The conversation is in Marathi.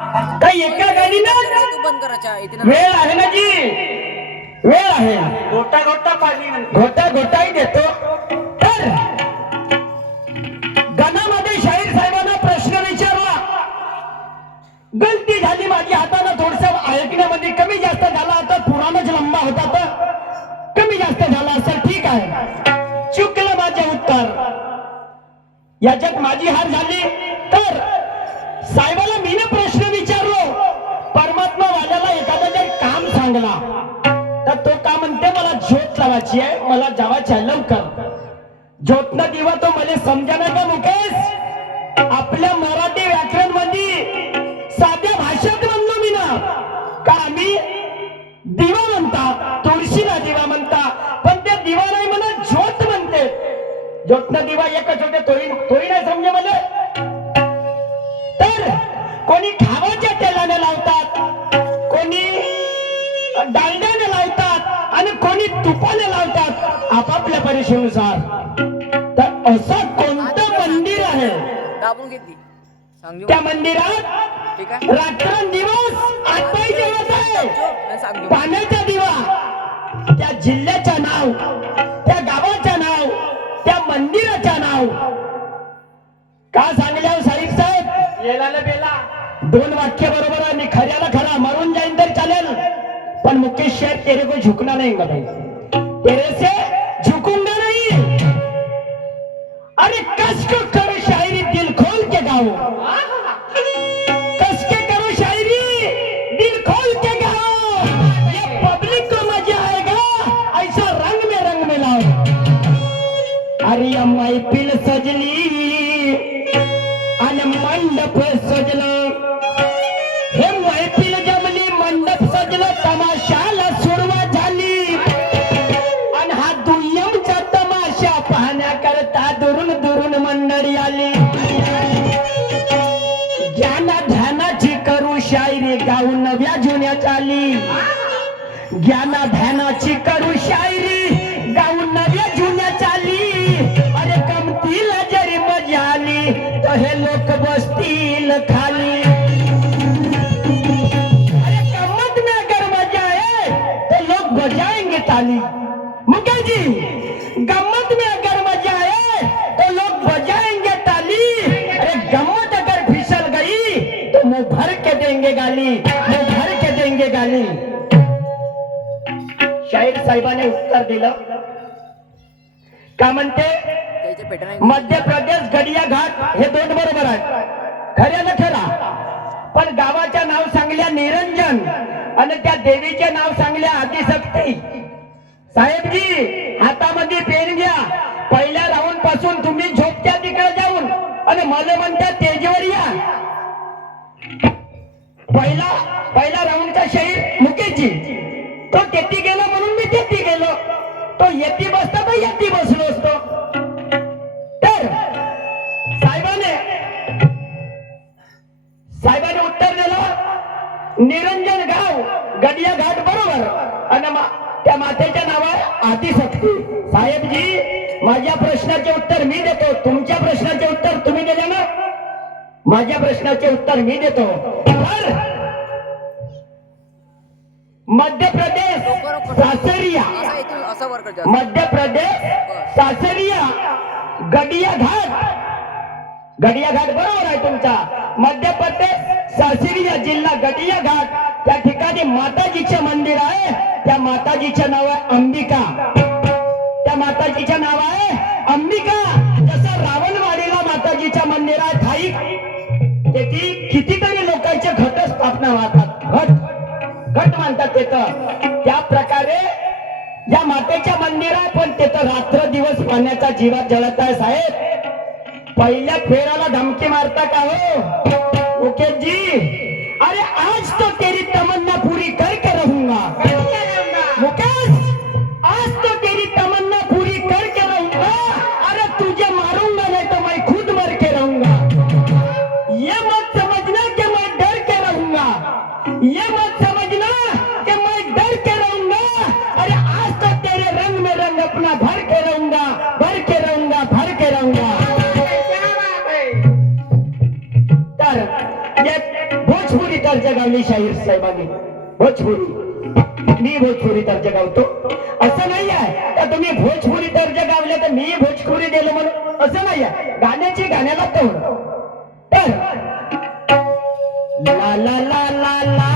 काही एका गाडीनं तू बंद करायच्या इथे वेळ आहे ना जी, वेळ आहे. घोटा घोटा पाणी घोटा घोटाही देतो. तर गणामध्ये शाहीर साहेबांना प्रश्न विचारला, गलती झाली माझी, हातानं थोडस ऐकण्यामध्ये कमी जास्त झाला, आता पुराणच लंबा होता तर कमी जास्त झाला असेल, ठीक आहे, चुकलं माझे उत्तर, याच्यात माझी हार झाली. तर साहेबाला मी प्रश्न विचारलो, परमात्मा वाल्याला एखादा जर काम सांगला तर तो का म्हणते, मला झोत लावायची आहे, मला जावायची आहे लवकर. झोतनं दिवा तो मला समजाना का मुकेश? आपल्या मराठी व्याकरण मध्ये साध्या भाषेत म्हणलो मी ना का, आम्ही दिवा म्हणता, तुळशीला दिवा म्हणता, पण ते दिवा नाही म्हणत, झोत म्हणते. झोतनं दिवा एकच होते, तोही नाही समजे मला. तर कोणी खावाच्या तेलाने लावतात, कोणी डालड्याने लावतात आणि कोणी तुपाने लावतात, आपापल्या परीक्षेनुसार. तर असं कोणतं मंदिर आहे दाबून घेतली सांग त्या मंदिरात ठीक आहे रात्रंदिवस आत्माही जेवत आहे. सांग पाण्याचा दिवा, त्या जिल्ह्याचं नाव, त्या गावाचं नाव, त्या मंदिराचं नाव का सांगल्या साहिब साहेब? येलाला बेला दोन वाक्य बरोबर आहे, मी खऱ्याला खरा मरून जाईन तर चालेल, पण मुकेश शेर तेरे को झुकना नहीं भाई, तेरे से झुकूंगा नहीं. अरे कस को करो शायरी, दिल खोल के गाओ, कस के करो शायरी, दिल खोल के गाओ, ये पब्लिक को मजा आएगा, ऐसा रंग में लाओ. अरे अम्माई पिल सजली आणि मंडप सजलं, हे मैफिल जमली, मंडप सजलं, तमाशाला सुरुवात झाली. आणि हा दुय्यमचा तमाशा पाहण्याकरता दुरून दुरून मंडळी आली. ज्ञाना ध्यानाची करू शायरी, गाऊन नव्या जुन्याच आली. ज्ञाना ध्यानाची करू शायरी, गाऊन नव्या जुन्याच आली. अरे कमतीला जरी मजा आली तर हे लोक बसतील खाली. अरे गम्मत में अगर मजा आए तो लोग बजाएंगे ताली. मुकेश जी, गम्मत में अगर मजा आए तो लोग बजाएंगे ताली. अरे गम्मत अगर फिसल गई तो मुंह भर के देंगे गाली, मुंह भर के देंगे गाली. शाहीर साहेबांनी उत्तर दिलं का म्हणते, त्याचे पेटर्न आहे मध्य प्रदेश गडिया घाट हे दोन बरोबर आहे, खऱ्याला खरा. पण गावाचं नाव सांगल्या निरंजन आणि त्या देवीचे नाव सांगल्या आदिशक्ती. साहेबजी हातामध्ये पेन घ्या, पहिल्या राऊंड पासून तुम्ही झोपत्या तिकडे जाऊन आणि मला म्हणत्या तेजवर या. पहिला राऊंडचा शाहीर मुकेशजी, तो तेथी गेला म्हणून मी तेथी गेलो, तो येती बसता तर येती बसलो असतो. तर साहेबाने उत्तर दिलं, निरंजन गाव गडिया घाट बरोबर, आणि त्या मातेच्या नाव आहे आदिशक्ती. साहेबजी, माझ्या प्रश्नाचे उत्तर मी देतो, तुमच्या प्रश्नाचे उत्तर तुम्ही दिले ना, माझ्या प्रश्नाचे उत्तर मी देतो. तर मध्य प्रदेश सासरिया, असं इथून असं वर कर मध्य प्रदेश सासरिया गडिया घाट बरोबर आहे तुमचा. मध्य प्रदेश सासरिया जिल्हा गडिया घाट, त्या ठिकाणी माताजीचे मंदिर आहे. त्या माताजीचे नाव आहे अंबिका. त्या माताजीचे नाव आहे अंबिका. जसं रावणवाडीला माताजीच्या मंदिर आहे ठाईक, तेथे कितीतरी लोकांचे घट स्थापना होतात, घट मानतात तिथं. त्या प्रकारे या मातेच्या मंदिरात पण तिथं रात्र दिवस पाण्याचा जीवात जळत आहे. साहेब, पहिल्या फेराला धमकी मारता का हो मुकेश जी? अरे आज तो तेरी तमन्ना पूरी करके रहूंगा मुकेश, आज तो तेरी तमन्ना पूरी करके रहूंगा. अरे तुझे मारूंगा नहीं तो मैं खुद मर के रहूंगा. ये मत समझना कि मैं डर के रहूंगा, ये मत समझना कि मैं डर के रहूंगा. अरे आज तो तेरे रंग में रंग अपना भर के रहूंगा, भर के रहूंगा, भर के रहूंगा. तर भोजपुरी तर्ज गावली शाहीर साहेबांनी. भोजपुरी मी भोजपुरी तर्ज गावतो असं नाही आहे का तुम्ही भोजपुरी तर्ज गावले तर मी भोजपुरी दिलं म्हणून असं नाही आहे. गाण्याची गाण्याला तोड तर ला ला ला ला ला